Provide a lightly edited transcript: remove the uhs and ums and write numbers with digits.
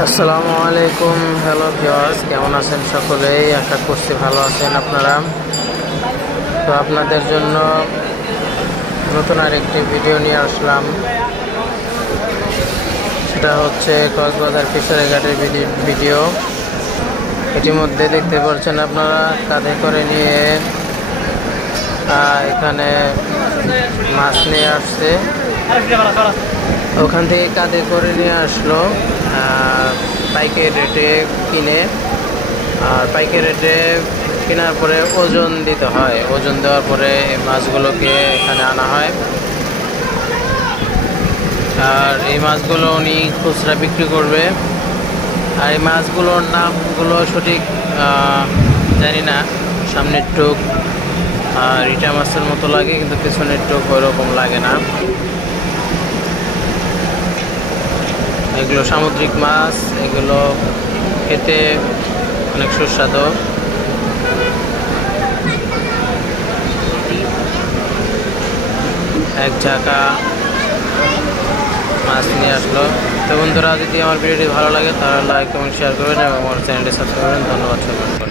আসসালামু আলাইকুম। Hello viewers, কেমন আছেন সকলেই? আশা করছি ভালো আছেন আপনারা। তো আপনাদের জন্য নতুন আরেকটি ভিডিও নিয়ে আসলাম। সেটা হচ্ছে কক্সবাজার ফিশারি ঘাটের ভিডিও। ইতিমধ্যে দেখতে পাচ্ছেন আপনারা কাঁধে করে নিয়ে এখানে মাছ নিয়ে আসছে। ওখান থেকে কাঁধে করে নিয়ে আসলো পাইকারি রেটে কিনে। আর পাইকারি রেটে কেনার পরে ওজন দিতে হয়। ওজন দেওয়ার পরে এই মাছগুলোকে এখানে আনা হয়। আর এই মাছগুলো উনি খুচরা বিক্রি করবে। আর এই মাছগুলোর নামগুলো সঠিক জানি না। সামনের টুক রিটা মাছের মতো লাগে, কিন্তু পেছনের টুক ওইরকম লাগে না। এগুলো সামুদ্রিক মাছ, এগুলো খেতে অনেক সুস্বাদু। এক ঝাঁকা মাছ নিয়ে আসলো। তো বন্ধুরা, যদি আমার ভিডিওটি ভালো লাগে তাহলে লাইক কমেন্ট শেয়ার করবেন এবং আমার চ্যানেলটি সাবস্ক্রাইব করবেন। ধন্যবাদ সকলকে।